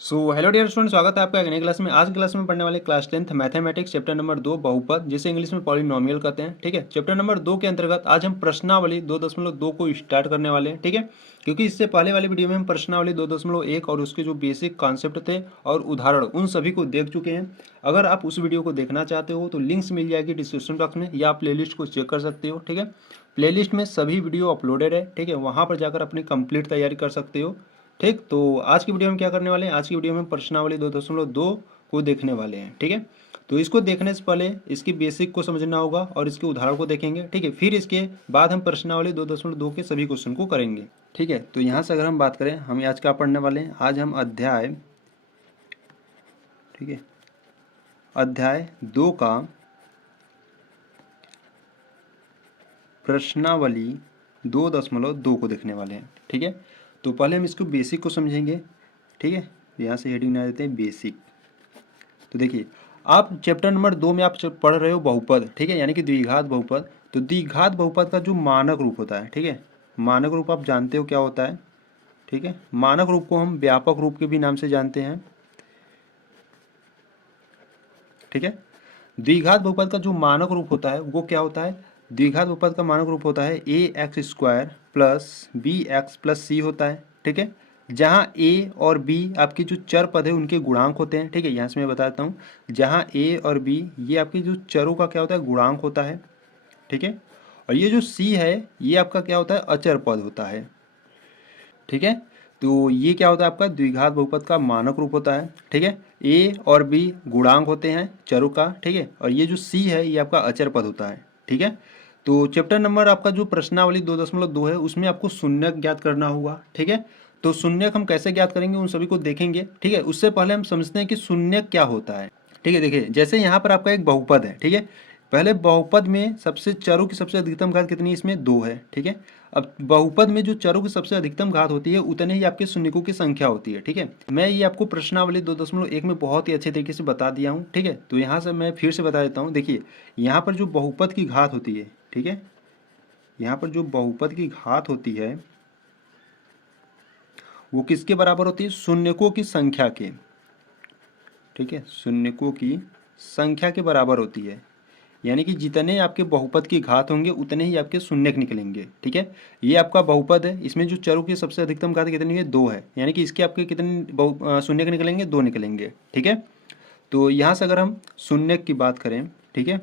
Hello dear student, स्वागत है आपका एक नई क्लास में। आज की क्लास में पढ़ने वाले class 10th mathematics chapter number 2 बहुपद, जिसे इंग्लिश में पॉलिनोमियल कहते हैं। ठीक है, चैप्टर नंबर 2 के अंतर्गत आज हम प्रश्नावली 2.2 को स्टार्ट करने वाले हैं। ठीक है, क्योंकि इससे पहले वाली वीडियो में हम प्रश्नावली 2.1 और उसके जो बेसिक कॉन्सेप्ट थे और उदाहरण उन सभी को देख चुके हैं। अगर आप उस वीडियो को देखना चाहते हो तो लिंक्स मिल जाएगी डिस्क्रिप्शन बॉक्स में, या आप प्लेलिस्ट को चेक कर सकते हो। ठीक है, प्लेलिस्ट में सभी वीडियो अपलोडेड है। ठीक है, वहाँ पर जाकर अपनी कंप्लीट तैयारी कर सकते हो। ठीक, तो आज की वीडियो में क्या करने वाले हैं, आज की वीडियो में प्रश्नावली 2.2 को देखने वाले हैं। ठीक है, तो इसको देखने से पहले इसकी बेसिक को समझना होगा और इसके उदाहरण को देखेंगे। ठीक है, फिर इसके बाद हम प्रश्नावली 2.2 के सभी क्वेश्चन को करेंगे। ठीक है, तो यहाँ से अगर हम बात करें, हम आज क्या पढ़ने वाले हैं, आज हम अध्याय, ठीक है, अध्याय 2 का प्रश्नावली 2.2 को देखने वाले हैं। ठीक है, तो पहले हम इसको बेसिक को समझेंगे। ठीक है, यहाँ से हेडिंग बना देते हैं बेसिक। तो देखिए, आप चैप्टर नंबर 2 में आप पढ़ रहे हो बहुपद। ठीक है, यानी कि द्विघात बहुपद। तो द्विघात बहुपद का जो मानक रूप होता है, ठीक है, मानक रूप आप जानते हो क्या होता है। ठीक है, मानक रूप को हम व्यापक रूप के भी नाम से जानते हैं। ठीक है, द्विघात बहुपद का जो मानक रूप होता है वो क्या होता है, द्विघात बहुपद का मानक रूप होता है A X square plus B X plus C होता है। ठीक है, जहाँ ए और बी आपके जो चर पद है उनके गुणांक होते हैं। ठीक है, यहाँ से मैं बताता हूँ, जहाँ ए और बी ये आपके जो चरों का क्या होता है, गुणांक होता है। ठीक है, और ये जो सी है ये आपका क्या होता है, अचर पद होता है। ठीक है, तो ये क्या होता है, आपका द्विघात बहुपद का मानक रूप होता है। ठीक है, ए और बी गुणांक होते हैं चरों का। ठीक है, और ये जो सी है ये आपका अचर पद होता है। ठीक है, तो चैप्टर नंबर आपका जो प्रश्नावली 2.2 है उसमें आपको शून्यक ज्ञात करना होगा। ठीक है, तो शून्यक हम कैसे ज्ञात करेंगे उन सभी को देखेंगे। ठीक है, उससे पहले हम समझते हैं कि शून्यक क्या होता है। ठीक है, देखिए जैसे यहाँ पर आपका एक बहुपद है। ठीक है, पहले बहुपद में सबसे चरों की सबसे अधिकतम घात कितनी है, इसमें 2 है। ठीक है, अब बहुपद में जो चरों की सबसे अधिकतम घात होती है उतने ही आपके शून्यकों की संख्या होती है। ठीक है, मैं ये आपको प्रश्नावली 2.1 में बहुत ही अच्छे तरीके से बता दिया हूँ। ठीक है, तो यहाँ से मैं फिर से बता देता हूँ। देखिए, यहाँ पर जो बहुपद की घात होती है, ठीक है, यहाँ पर जो बहुपद की घात होती है वो किसके बराबर होती है, शून्यकों की संख्या के। ठीक है, शून्यकों की संख्या के बराबर होती है, यानी कि जितने आपके बहुपद की घात होंगे उतने ही आपके शून्यक निकलेंगे। ठीक है, ये आपका बहुपद है, इसमें जो चरों की सबसे अधिकतम घात कितनी है, 2 है, यानी कि इसके आपके कितने शून्यक निकलेंगे, 2 निकलेंगे। ठीक है, तो यहाँ से अगर हम शून्यक की बात करें, ठीक है,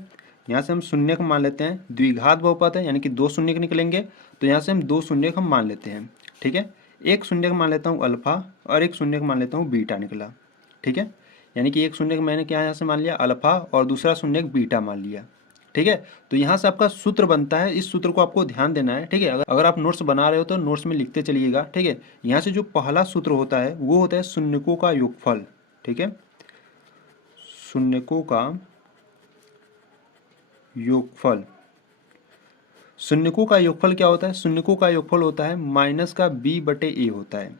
यहाँ से हम शून्यक मान लेते हैं, द्विघात बहुपद है यानी कि 2 शून्यक निकलेंगे, तो यहाँ से हम 2 शून्यक हम मान लेते हैं। ठीक है, एक शून्यक मान लेता हूँ अल्फा और एक शून्यक मान लेता हूँ बीटा निकला। ठीक है, यानी कि एक शून्यक मैंने क्या यहाँ से मान लिया, अल्फा, और दूसरा शून्यक बीटा मान लिया। ठीक है, तो यहाँ से आपका सूत्र बनता है, इस सूत्र को आपको ध्यान देना है। ठीक है, अगर आप नोट्स बना रहे हो तो नोट्स में लिखते चलिएगा। ठीक है, यहाँ से जो पहला सूत्र होता है वो होता है शून्यकों का योगफल। ठीक है, शून्यकों का योगफल। शून्यकों का योगफल क्या होता है, शून्यकों का योगफल होता है माइनस का बी बटे ए होता है।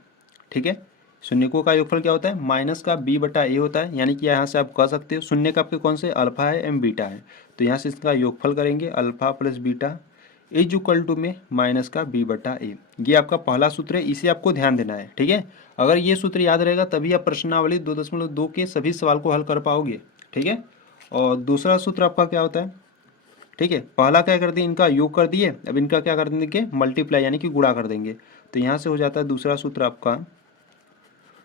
ठीक है, शून्यकों का योगफल क्या होता है, माइनस का बी बटा ए होता है, यानी कि यहाँ से आप कह सकते हो शून्य का आपके कौन से, अल्फा है एम बीटा है, तो यहाँ से इसका योगफल करेंगे alpha plus beta is equal to में माइनस का बी बटा ए। ये आपका पहला सूत्र है, इसे आपको ध्यान देना है। ठीक है, अगर ये सूत्र याद रहेगा तभी आप प्रश्नावली 2.2 के सभी सवाल को हल कर पाओगे। ठीक है, और दूसरा सूत्र आपका क्या होता है, ठीक है, पहला क्या कर दिए, इनका योग कर दिए, अब इनका क्या कर देंगे, मल्टीप्लाई यानी कि गुणा कर देंगे, तो यहाँ से हो जाता है दूसरा सूत्र आपका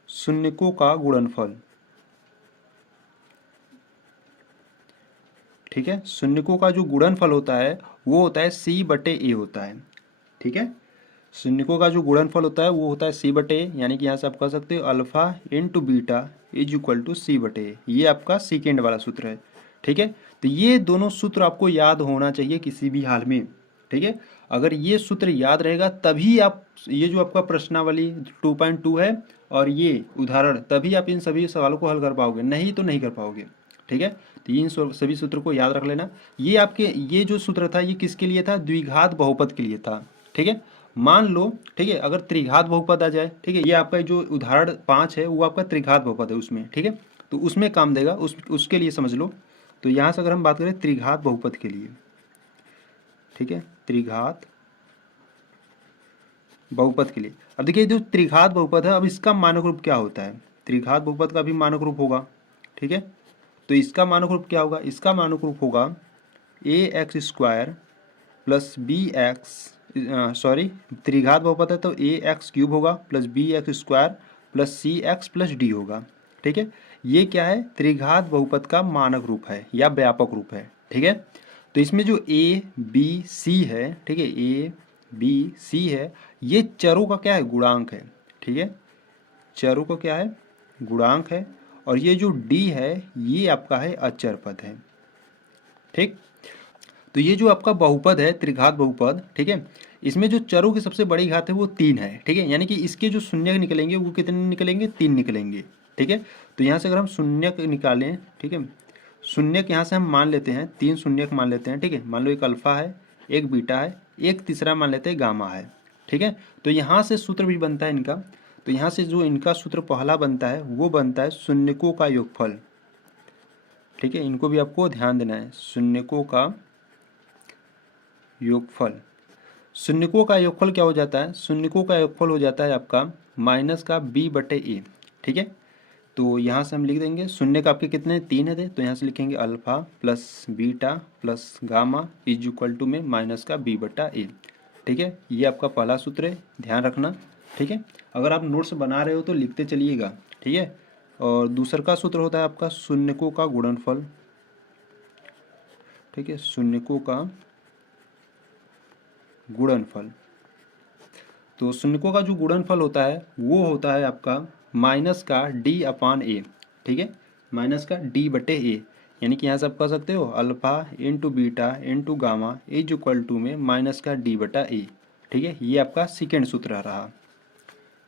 शून्यकों का गुणनफल। ठीक है, शून्यकों का जो गुणनफल होता है वो होता है सी बटे ए होता है। ठीक है, शून्यकों का जो गुणनफल होता है वो होता है सी बटे ए, यानी कि यहाँ से आप कह सकते हो alpha into beta is equal to C बटे ए, ये आपका सेकेंड वाला सूत्र है। ठीक है, तो ये दोनों सूत्र आपको याद होना चाहिए किसी भी हाल में। ठीक है, अगर ये सूत्र याद रहेगा तभी आप ये जो आपका प्रश्नावली 2.2 है और ये उदाहरण, तभी आप इन सभी सवालों को हल कर पाओगे, नहीं तो नहीं कर पाओगे। ठीक है, तो इन सभी सूत्र को याद रख लेना। ये आपके ये जो सूत्र था ये किसके लिए था, द्विघात बहुपद के लिए था। ठीक है, मान लो, ठीक है, अगर त्रिघात बहुपद आ जाए, ठीक है, ये आपका जो उदाहरण 5 है वो आपका त्रिघात बहुपद है उसमें। ठीक है, तो उसमें काम देगा, उसके लिए समझ लो। तो यहाँ से अगर हम बात करें त्रिघात बहुपद के लिए, ठीक है, त्रिघात बहुपद के लिए, अब देखिए जो त्रिघात बहुपद है, अब इसका मानक रूप क्या होता है। त्रिघात बहुपद का भी मानक रूप होगा, ठीक है। तो इसका मानक रूप क्या होगा, इसका मानक रूप होगा ax² plus B X, sorry त्रिघात बहुपद है तो ax³ होगा plus bx² plus cx plus d होगा, ठीक है। ये क्या है, त्रिघात बहुपद का मानक रूप है या व्यापक रूप है, ठीक है। तो इसमें जो a b c है, ठीक है, a b c है, ये चरों का क्या है, गुणांक है, ठीक है। चरों का क्या है, गुणांक है। और ये जो d है ये आपका है अचर पद है, ठीक। तो ये जो आपका बहुपद है त्रिघात बहुपद, ठीक है, इसमें जो चरों की सबसे बड़ी घात है वो 3 है, ठीक है। यानी कि इसके जो शून्य निकलेंगे वो कितने निकलेंगे, 3 निकलेंगे, ठीक है। तो यहाँ से अगर हम शून्य निकालें, ठीक है, शून्य यहाँ से हम मान लेते हैं 3 शून्य मान लेते हैं, ठीक है। मान लो एक अल्फा है, एक बीटा है, एक तीसरा मान लेते हैं गामा है, ठीक है। तो यहाँ से सूत्र भी बनता है इनका। तो यहाँ से जो इनका सूत्र पहला बनता है वो बनता है शून्यकों का योगफल, ठीक है। इनको भी आपको ध्यान देना है, शून्यकों का योगफल। शून्यकों का योगफल क्या हो जाता है, शून्यकों का योगफल हो जाता है आपका माइनस का b/a, ठीक है। तो यहाँ से हम लिख देंगे शून्य का आपके कितने 3 है थे, तो यहाँ से लिखेंगे alpha plus beta plus gamma is equal to में माइनस का b/a, ठीक है। ये आपका पहला सूत्र है, ध्यान रखना, ठीक है। अगर आप नोट्स बना रहे हो तो लिखते चलिएगा, ठीक है। और दूसरा का सूत्र होता है आपका शून्यकों का गुणनफल, ठीक है, शून्यकों का गुणनफल। तो शून्यकों का जो गुणनफल होता है वो होता है आपका माइनस का d/a, ठीक है, माइनस का d/a। यानी कि यहाँ से आप कह सकते हो alpha into beta into gamma is equal to में माइनस का d/a, ठीक है। ये आपका सेकेंड सूत्र रहा,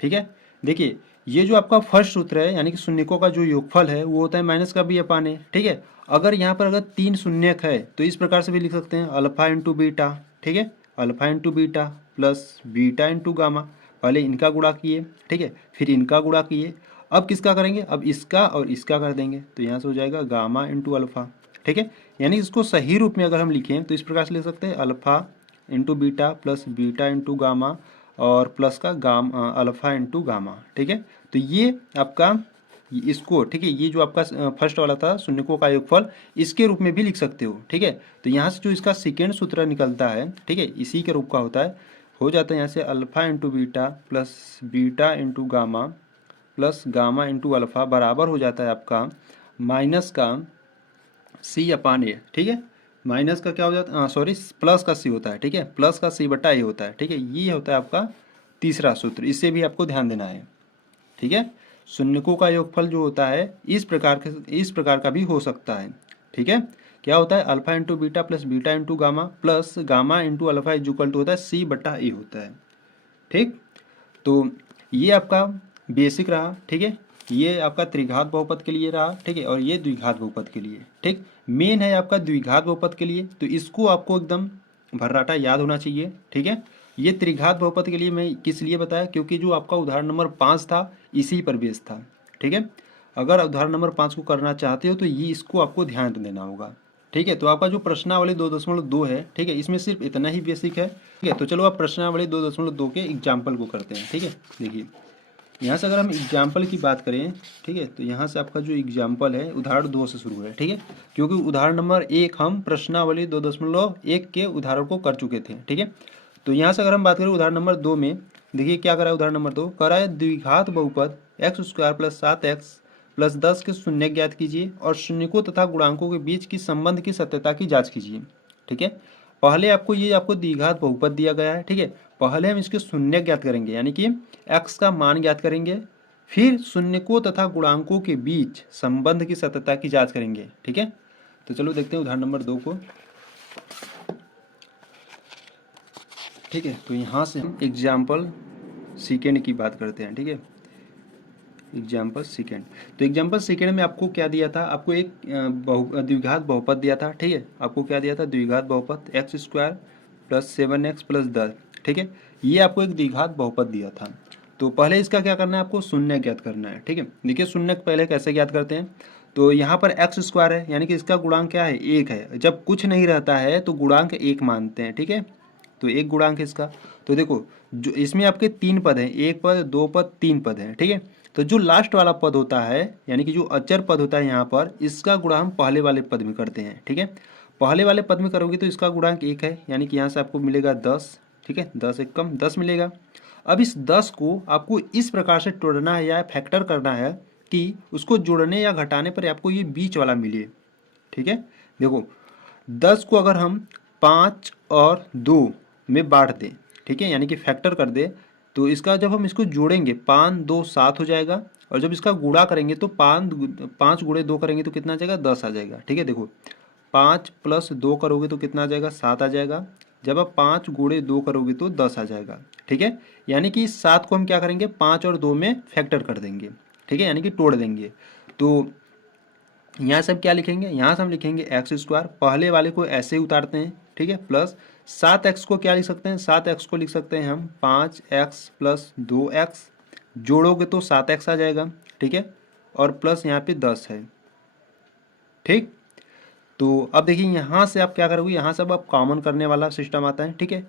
ठीक है। देखिए ये जो आपका फर्स्ट सूत्र है यानी कि शून्यकों का जो योगफल है वो होता है माइनस का b/a, ठीक है। अगर यहाँ पर अगर 3 शून्यक है तो इस प्रकार से भी लिख सकते हैं अल्फा इंटू बीटा, ठीक है, alpha into beta plus beta into gamma. पहले इनका गुणा किए, ठीक है, फिर इनका गुणा किए, अब किसका करेंगे, अब इसका और इसका कर देंगे, तो यहाँ से हो जाएगा गामा इंटू अल्फा, ठीक है। यानी इसको सही रूप में अगर हम लिखें तो इस प्रकार से लिख सकते हैं alpha into beta plus beta into gamma और प्लस का अल्फा इंटू गामा, ठीक है। तो ये आपका इसको, ठीक है, ये जो आपका फर्स्ट वाला था शून्यकों का योगफल, इसके रूप में भी लिख सकते हो, ठीक है। तो यहाँ से जो इसका सेकेंड सूत्र निकलता है, ठीक है, इसी के रूप का होता है, हो जाता है यहाँ से alpha into beta plus beta into gamma plus gamma into alpha बराबर हो जाता है आपका माइनस का c/a, ठीक है। माइनस का क्या हो जाता है, सॉरी प्लस का c होता है, ठीक है, प्लस का c/a होता है, ठीक है। ये होता है आपका तीसरा सूत्र, इससे भी आपको ध्यान देना है, ठीक है। शून्यकों का योगफल जो होता है इस प्रकार का भी हो सकता है, ठीक है। क्या होता है alpha into beta plus beta into gamma plus gamma into alpha is equal to होता है c/a होता है, ठीक। तो ये आपका बेसिक रहा, ठीक है। ये आपका त्रिघात बहुपद के लिए रहा, ठीक है, और ये द्विघात बहुपद के लिए, ठीक। मेन है आपका द्विघात बहुपद के लिए, तो इसको आपको एकदम भर्राटा याद होना चाहिए, ठीक है। ये त्रिघात बहुपद के लिए मैं किस लिए बताया, क्योंकि जो आपका उदाहरण नंबर 5 था इसी पर बेस था, ठीक है। अगर उदाहरण नंबर 5 को करना चाहते हो तो ये इसको आपको ध्यान देना होगा, ठीक है। तो आपका जो प्रश्नावली 2.2 है, ठीक है, इसमें सिर्फ इतना ही बेसिक है, ठीक है। तो चलो आप प्रश्नावली 2.2 के एग्जाम्पल को करते हैं, ठीक है। देखिए यहाँ से अगर हम एग्जाम्पल की बात करें, ठीक है, तो यहाँ से आपका जो एग्जाम्पल है उदाहरण 2 से शुरू है, ठीक है, क्योंकि उदाहरण नंबर 1 हम प्रश्नावली 2.1 के उदाहरण को कर चुके थे, ठीक है। तो यहाँ से अगर हम बात करें उदाहरण नंबर 2 में, देखिए क्या करा है उदाहरण नंबर 2, करा है द्विघात बहुपद x² प्लस 7x प्लस 10 के शून्य ज्ञात कीजिए और शून्यकों तथा गुणांकों के बीच की संबंध की सत्यता की जाँच कीजिए, ठीक है। पहले आपको द्विघात बहुपद दिया गया है, ठीक है। पहले हम इसके शून्य ज्ञात करेंगे यानी कि x का मान ज्ञात करेंगे, फिर शून्यकों तथा गुणांकों के बीच संबंध की सत्यता की जांच करेंगे, ठीक है। तो चलो देखते हैं उदाहरण नंबर 2 को, ठीक है। तो यहाँ से हम एग्जाम्पल सेकेंड की बात करते हैं, ठीक है, एग्जाम्पल सेकेंड। तो एग्जाम्पल सेकेंड में आपको क्या दिया था, आपको एक द्विघात बहुपद दिया था, ठीक है। आपको क्या दिया था, द्विघात बहुपद x² प्लस 7x प्लस 10, ठीक है। ये आपको एक द्विघात बहुपद दिया था। तो पहले इसका क्या करना है, आपको शून्य ज्ञात करना है, ठीक है। देखिए शून्य पहले कैसे ज्ञात करते हैं, तो यहाँ पर x² है यानी कि इसका गुणांक क्या है, 1 है। जब कुछ नहीं रहता है तो गुणांक 1 मानते हैं, ठीक है। तो एक गुणांक इसका, तो देखो जो इसमें आपके 3 पद हैं, 1 पद 2 पद 3 पद हैं, ठीक है। तो जो लास्ट वाला पद होता है यानी कि जो अचर पद होता है यहाँ पर, इसका गुणा हम पहले वाले पद में करते हैं। ठीक है, पहले वाले पद में करोगे तो इसका गुणांक 1 है, यानी कि यहाँ से आपको मिलेगा 10। ठीक है, 10 एक कम 10 मिलेगा। अब इस 10 को आपको इस प्रकार से तोड़ना है या फैक्टर करना है कि उसको जोड़ने या घटाने पर आपको ये बीच वाला मिले। ठीक है, देखो 10 को अगर हम 5 और 2 में बांट दें, ठीक है, यानी कि फैक्टर कर दें, तो इसका जब हम इसको जोड़ेंगे 5 2 7 हो जाएगा, और जब इसका गुणा करेंगे तो 5 गुणे 2 करेंगे तो कितना आ जाएगा, 10 आ जाएगा। ठीक है, देखो 5 + 2 करोगे तो कितना आ जाएगा, 7 आ जाएगा। जब आप 5 गुणे 2 करोगे तो 10 आ जाएगा। ठीक है, यानी कि 7 को हम क्या करेंगे, 5 और 2 में फैक्टर कर देंगे। ठीक है, यानी कि तोड़ देंगे। तो यहाँ से हम क्या लिखेंगे, यहाँ से हम लिखेंगे x², पहले वाले को ऐसे ही उतारते हैं। ठीक है, प्लस 7x को क्या लिख सकते हैं, 7x को लिख सकते हैं हम 5x + 2x, जोड़ोगे तो 7x आ जाएगा। ठीक है, और प्लस यहाँ पे 10 है। ठीक, तो अब देखिए यहाँ से आप क्या करोगे, यहाँ से अब आप कॉमन करने वाला सिस्टम आता है। ठीक है,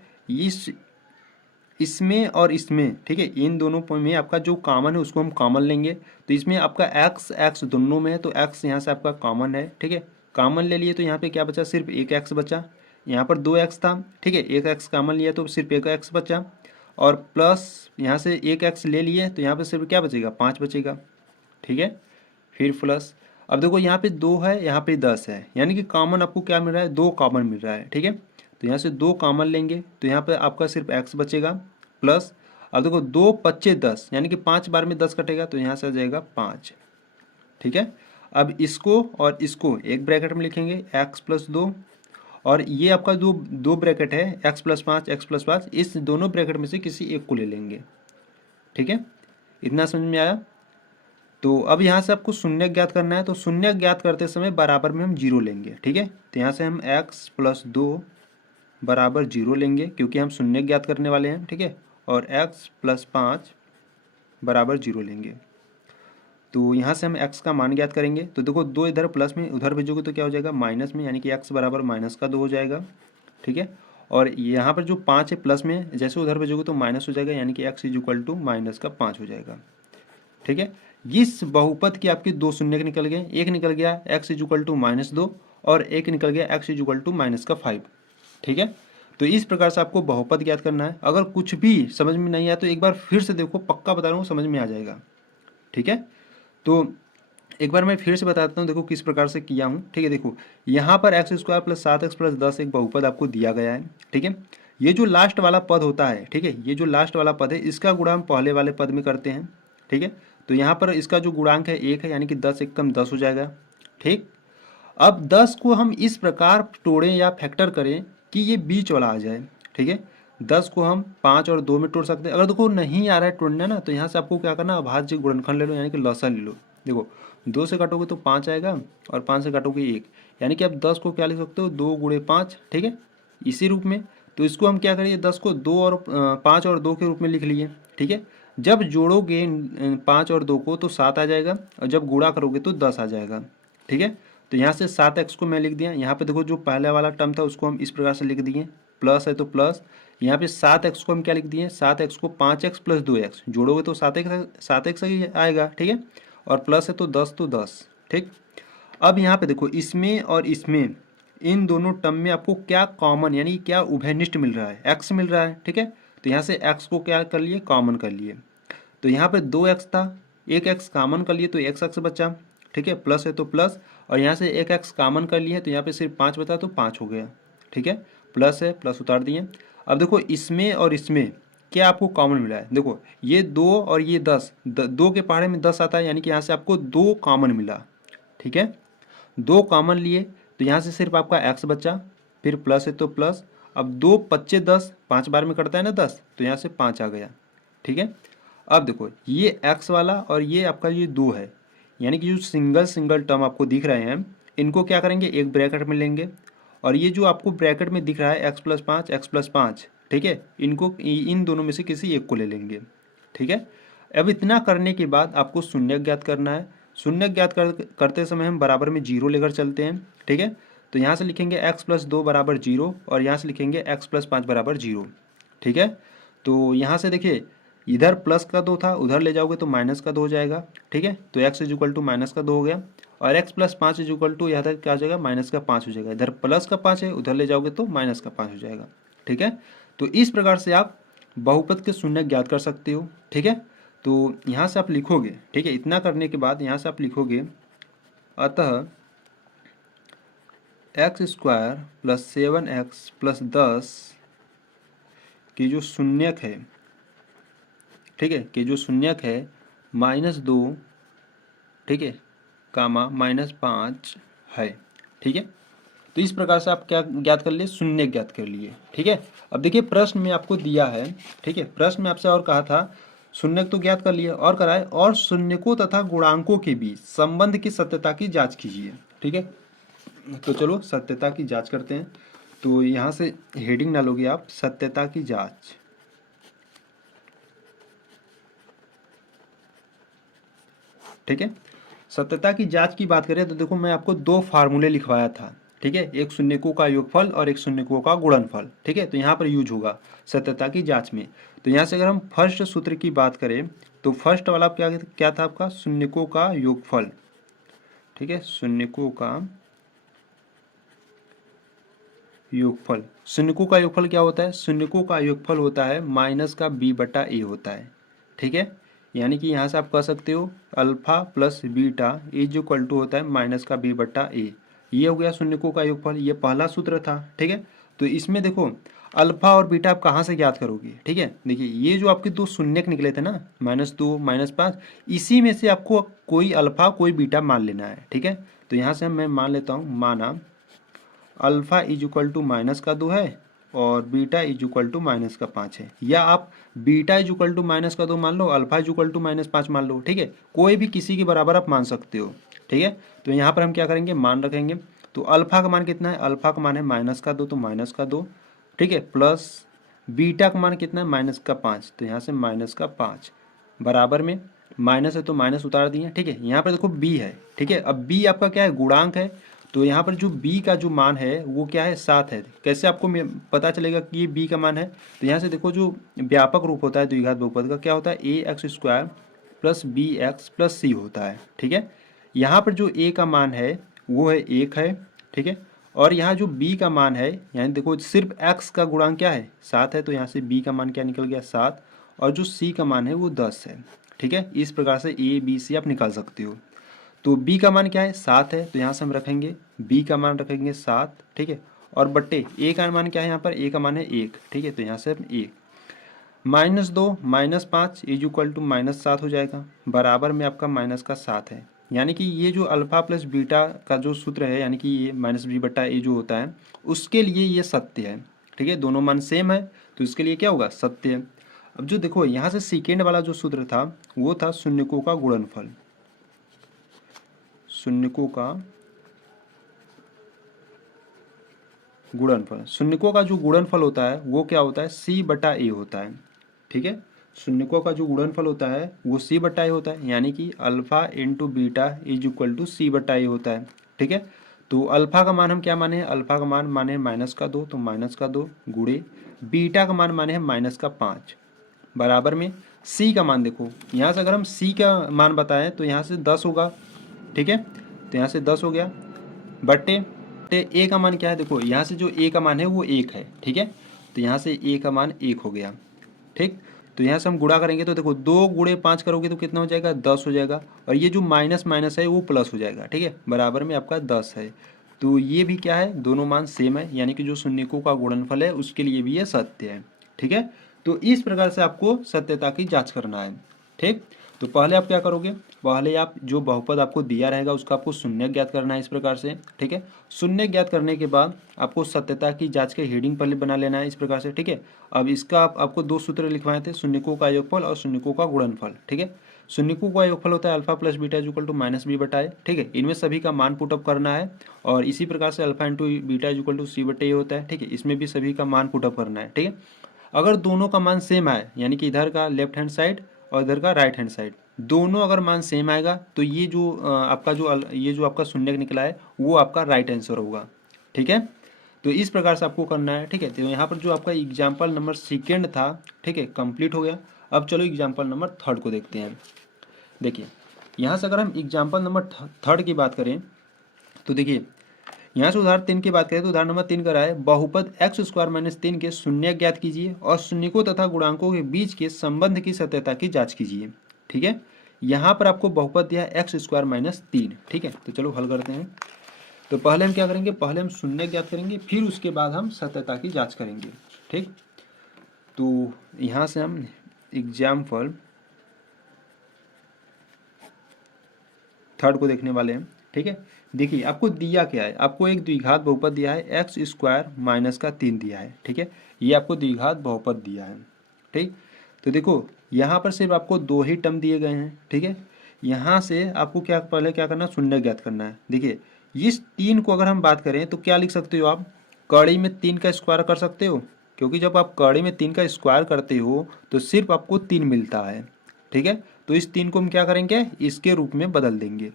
इसमें और इसमें, ठीक है, इन दोनों में आपका जो कॉमन है उसको हम कॉमन लेंगे। तो इसमें आपका x दोनों में है, तो x यहाँ से आपका कॉमन है। ठीक है, कॉमन ले लिए तो यहाँ पे क्या बचा, सिर्फ एक x बचा। यहाँ पर 2x था। ठीक है, एक x कॉमन लिया तो सिर्फ एक x बचा, और प्लस यहाँ से एक x ले लिए तो यहाँ पे सिर्फ क्या बचेगा, 5 बचेगा। ठीक है, फिर प्लस, अब देखो यहाँ पे 2 है, यहाँ पे 10 है, यानी कि कॉमन आपको क्या मिल रहा है, 2 कॉमन मिल रहा है। ठीक है, तो यहाँ से 2 कॉमन लेंगे तो यहाँ पे आपका सिर्फ x बचेगा, प्लस अब देखो 2 × 10 यानी कि 5 बार में 10 कटेगा तो यहाँ से आ जाएगा 5। ठीक है, अब इसको और इसको एक ब्रैकेट में लिखेंगे x + 2, और ये आपका जो दो ब्रैकेट है x + 5 x + 5, इस दोनों ब्रैकेट में से किसी एक को ले लेंगे। ठीक है, इतना समझ में आया। तो अब यहाँ से आपको शून्य ज्ञात करना है, तो शून्य ज्ञात करते समय बराबर में हम 0 लेंगे। ठीक है, तो यहाँ से हम x + 2 = 0 लेंगे, क्योंकि हम शून्य ज्ञात करने वाले हैं। ठीक है, और x + 5 = 0 लेंगे। तो यहाँ से हम x का मान ज्ञात करेंगे, तो देखो 2 इधर प्लस में उधर भेजोगे तो क्या हो जाएगा, माइनस में, यानी कि x = -2 हो जाएगा। ठीक है, और यहाँ पर जो 5 है प्लस में, जैसे उधर भेजोगे तो माइनस हो जाएगा, यानी कि x = -5 हो जाएगा। ठीक है, इस बहुपद की आपके 2 शून्य निकल गए, एक निकल गया x = -2 और एक निकल गया x = -5। ठीक है, तो इस प्रकार से आपको बहुपद ज्ञात करना है। अगर कुछ भी समझ में नहीं आया तो एक बार फिर से देखो, पक्का बता रहा हूँ समझ में आ जाएगा। ठीक है, तो एक बार मैं फिर से बताता हूँ, देखो किस प्रकार से किया हूँ। ठीक है, देखो यहाँ पर x² + 7x + 10 एक बहुपद आपको दिया गया है। ठीक है, ये जो लास्ट वाला पद होता है, ठीक है, ये जो लास्ट वाला पद है इसका गुणा हम पहले वाले पद में करते हैं। ठीक है, तो यहाँ पर इसका जो गुणांक है 1 है, यानी कि 10 × 10 हो जाएगा। ठीक, अब 10 को हम इस प्रकार तोड़ें या फैक्टर करें कि ये बीच वाला आ जाए। ठीक है, 10 को हम 5 और 2 में तोड़ सकते हैं। अगर देखो नहीं आ रहा है तोड़ना ना, तो यहाँ से आपको क्या करना, अभाज्य गुणनखंड ले लो, यानी कि लसा ले लो। देखो 2 से काटोगे तो 5 आएगा, और 5 से काटोगे 1, यानी कि आप 10 को क्या लिख सकते हो, 2 × 5। ठीक है, इसी रूप में। तो इसको हम क्या करिए, 10 को 5 और 2 के रूप में लिख लिए। ठीक है, जब जोड़ोगे 5 और 2 को तो 7 आ जाएगा, और जब गुणा करोगे तो 10 आ जाएगा। ठीक है, तो यहाँ से 7x को मैं लिख दिया। यहाँ पे देखो जो पहले वाला टर्म था उसको हम इस प्रकार से लिख दिए, प्लस है तो प्लस, यहाँ पे 7x को हम क्या लिख दिए, 7x को 5x + 2x, जोड़ोगे तो 7x ही आएगा। ठीक है, और प्लस है तो 10 तो 10। ठीक, अब यहाँ पे देखो इसमें और इसमें, इन दोनों टर्म में आपको क्या कॉमन यानी क्या उभयनिष्ठ मिल रहा है, x मिल रहा है। ठीक है, तो यहाँ से x को क्या कर लिए, कॉमन कर लिए। तो यहाँ पे 2x था, एक x कॉमन कर लिए तो x बचा। ठीक है, प्लस है तो प्लस, और यहाँ से एक x कॉमन कर लिए तो यहाँ पे सिर्फ 5 बचा तो 5 हो गया। ठीक है, प्लस है, प्लस उतार दिए। अब देखो इसमें और इसमें क्या आपको कॉमन मिला है, देखो ये 2 और ये 10, 2 के पहाड़े में 10 आता है, यानी कि यहाँ से आपको 2 कॉमन मिला। ठीक है, 2 कॉमन लिए तो यहाँ से सिर्फ आपका x बचा, फिर प्लस है तो प्लस। अब 2 × 5 = 10, 5 बार में कटता है ना 10, तो यहाँ से 5 आ गया। ठीक है, अब देखो ये x वाला और ये आपका ये 2 है, यानी कि जो सिंगल टर्म आपको दिख रहे हैं इनको क्या करेंगे, एक ब्रैकेट में लेंगे, और ये जो आपको ब्रैकेट में दिख रहा है x + 5 x + 5, ठीक है, इनको इन दोनों में से किसी एक को ले लेंगे। ठीक है, अब इतना करने के बाद आपको शून्य ज्ञात करना है। शून्य ज्ञात करते समय हम बराबर में 0 लेकर चलते हैं। ठीक है, तो यहाँ से लिखेंगे x + 2 = 0, और यहाँ से लिखेंगे x + 5 = 0। ठीक है, तो यहाँ से देखिए इधर प्लस का 2 था, उधर ले जाओगे तो माइनस का 2 हो जाएगा, ठीक है। तो x इक्वल टू माइनस का 2 हो गया, और x प्लस 5 इक्वल टू यहाँ तक क्या हो जाएगा, माइनस का 5 हो जाएगा। इधर प्लस का 5 है, उधर ले जाओगे तो माइनस का 5 हो जाएगा, ठीक है। तो इस प्रकार से आप बहुपद के शून्य ज्ञात कर सकते हो, ठीक है। तो यहाँ से आप लिखोगे, ठीक है, इतना करने के बाद यहाँ से आप लिखोगे अतः x square plus 7x plus 10 की जो शून्यक है, ठीक है, कि जो शून्यक है -2, ठीक है, कामा -5 है, ठीक है। तो इस प्रकार से आप क्या ज्ञात कर लिए, शून्य ज्ञात कर लिए, ठीक है। अब देखिए प्रश्न में आपको दिया है, ठीक है, प्रश्न में आपसे और कहा था शून्यक तो ज्ञात कर लिए और कराए, और शून्यकों तथा गुणांकों के बीच संबंध की सत्यता की जांच कीजिए, ठीक है। तो चलो सत्यता की जांच करते हैं। तो यहाँ से हेडिंग डालोगे आप सत्यता की जांच, ठीक है। सत्यता की जांच की बात करें तो देखो मैं आपको 2 फार्मूले लिखवाया था, ठीक है, एक शून्यकों का योगफल और एक शून्यकों का गुणनफल, ठीक है। तो यहाँ पर यूज होगा सत्यता की जांच में। तो यहाँ से अगर हम फर्स्ट सूत्र की बात करें तो फर्स्ट वाला क्या क्या था आपका, शून्यकों का योगफल, ठीक है, शून्यकों का योगफल। शून्यकों का योगफल क्या होता है, शून्यकों का योगफल होता है माइनस का b/a होता है, ठीक है। यानी कि यहाँ से आप कह सकते हो alpha plus beta is equal to होता है माइनस का b/a। ये हो गया शून्यकों का योगफल, ये पहला सूत्र था, ठीक है। तो इसमें देखो अल्फा और बीटा आप कहाँ से ज्ञात करोगे, ठीक है। देखिए ये जो आपके दो शून्यक निकले थे ना, -2 -5, इसी में से आपको कोई अल्फा कोई बीटा मान लेना है, ठीक है। तो यहाँ से मैं मान लेता हूँ, माना अल्फा इज इक्वल टू -2 है और बीटा इज इक्वल टू -5 है, या आप बीटा इज इक्वल टू -2 मान लो, अल्फा इज इक्वल टू -5 मान लो, ठीक है। कोई भी किसी के बराबर आप मान सकते हो, ठीक है। तो यहाँ पर हम क्या करेंगे, मान रखेंगे। तो अल्फा का मान कितना है, अल्फा का मान है -2, तो -2, ठीक है, प्लस बीटा का मान कितना है, -5, तो यहाँ से -5 बराबर में माइनस है तो माइनस उतार दिए, ठीक है। यहाँ पर देखो b है, ठीक है। अब b आपका क्या है, गुणांक है। तो यहाँ पर जो b का जो मान है वो क्या है, 7 है। कैसे आपको पता चलेगा कि ये b का मान है, तो यहाँ से देखो जो व्यापक रूप होता है द्विघात बहुपद का क्या होता है, ax² plus bx plus c होता है, ठीक है। यहाँ पर जो a का मान है वो है 1 है, ठीक है। और यहाँ जो b का मान है, यानी देखो सिर्फ x का गुणांक क्या है, 7 है, तो यहाँ से b का मान क्या निकल गया, 7, और जो c का मान है वो 10 है, ठीक है। इस प्रकार से a b c आप निकाल सकते हो। तो b का मान क्या है, 7 है, तो यहाँ से हम रखेंगे b का मान रखेंगे 7, ठीक है। और बट्टे a का मान क्या है, यहाँ पर a का मान है 1, ठीक है। तो यहाँ से हम 1 -2 -5 इज इक्वल टू -7 हो जाएगा, बराबर में आपका -7 है। यानी कि ये जो अल्फा प्लस बीटा का जो सूत्र है, यानी कि ये -b/a जो होता है उसके लिए ये सत्य है, ठीक है। दोनों मान सेम है तो इसके लिए क्या होगा, सत्य है। अब जो देखो यहाँ से सेकेंड वाला जो सूत्र था वो था शून्यकों का गुणनफल, शून्यकों का गुणनफल। शून्यकों का जो गुणनफल होता है वो क्या होता है, c/a होता है, ठीक है। शून्यकों का जो गुणनफल होता है वो c/a होता है, यानी कि alpha into beta is equal to c/a होता है, ठीक है। तो अल्फा का मान हम क्या माने, अल्फा का मान माने -2, तो -2 गुणे बीटा का मान माने -5 बराबर में c का मान। देखो यहाँ से अगर हम c का मान बताएं तो यहाँ से 10 होगा, ठीक है। तो यहाँ से 10 हो गया, बट्टे a का मान क्या है, देखो यहाँ से जो a का मान है वो 1 है, ठीक है। तो यहाँ से a का मान 1 हो गया, ठीक। तो यहाँ से हम गुणा करेंगे तो देखो 2 गुणे 5 करोगे तो कितना हो जाएगा, 10 हो जाएगा, और ये जो माइनस माइनस है वो प्लस हो जाएगा, ठीक है, बराबर में आपका 10 है। तो ये भी क्या है, दोनों मान सेम है, यानी कि जो शून्यकों का गुणनफल है उसके लिए भी ये सत्य है, ठीक है। तो इस प्रकार से आपको सत्यता की जांच करना है, ठीक। तो पहले आप क्या करोगे, पहले आप जो बहुपद आपको दिया रहेगा उसका आपको शून्य ज्ञात करना है इस प्रकार से, ठीक है। शून्य ज्ञात करने के बाद आपको सत्यता की जांच के हेडिंग पहले बना लेना है इस प्रकार से, ठीक है। अब इसका आपको 2 सूत्र लिखवाए थे, शून्यकों का योगफल और शून्यकों का गुणनफल, ठीक है। शून्यकों का योगफल होता है alpha plus beta equal to -b/a, ठीक है। इनमें सभी का मान पुटअप करना है, और इसी प्रकार से alpha into beta equal to c/a होता है, ठीक है। इसमें भी सभी का मान पुटअप करना है, ठीक है। अगर दोनों का मान सेम आए, यानी कि इधर का लेफ्ट हैंड साइड और इधर का राइट हैंड साइड, दोनों अगर मान सेम आएगा तो ये जो आपका शून्यक निकला है वो आपका राइट आंसर होगा, ठीक है। तो इस प्रकार से आपको करना है, ठीक है। तो यहाँ पर जो आपका एग्जाम्पल नंबर सेकेंड था, ठीक है, कंप्लीट हो गया। अब चलो एग्जाम्पल नंबर थर्ड को देखते हैं। देखिए यहाँ से अगर हम एग्जाम्पल नंबर थर्ड की बात करें तो देखिए यहाँ से उदाहरण 3 की बात करें तो उदाहरण नंबर 3 कर रहा है बहुपद एक्स स्क्वायर माइनस 3 के शून्य ज्ञात कीजिए और शून्यकों तथा गुणांकों के बीच के संबंध की सत्यता की जांच कीजिए। ठीक है, यहाँ पर आपको बहुपद दिया है एक्स स्क्वायर माइनस 3। ठीक है, तो चलो हल करते हैं। तो पहले हम क्या करेंगे, पहले हम शून्य ज्ञात करेंगे, फिर उसके बाद हम सत्यता की जाँच करेंगे। ठीक, तो यहाँ से हम एग्जाम्पल थर्ड को देखने वाले हैं। ठीक है, देखिए आपको दिया क्या है, आपको एक द्विघात बहुपद दिया है एक्स स्क्वायर माइनस का 3 दिया है। ठीक है, ये आपको द्विघात बहुपद दिया है। ठीक, तो देखो यहाँ पर सिर्फ आपको 2 ही टर्म दिए गए हैं। ठीक है, यहाँ से आपको क्या पहले क्या करना है, शून्य ज्ञात करना है। देखिए इस 3 को अगर हम बात करें तो क्या लिख सकते हो आप, कड़ी में 3 का स्क्वायर कर सकते हो, क्योंकि जब आप कड़ी में 3 का स्क्वायर करते हो तो सिर्फ आपको 3 मिलता है। ठीक है, तो इस 3 को हम क्या करेंगे, इसके रूप में बदल देंगे।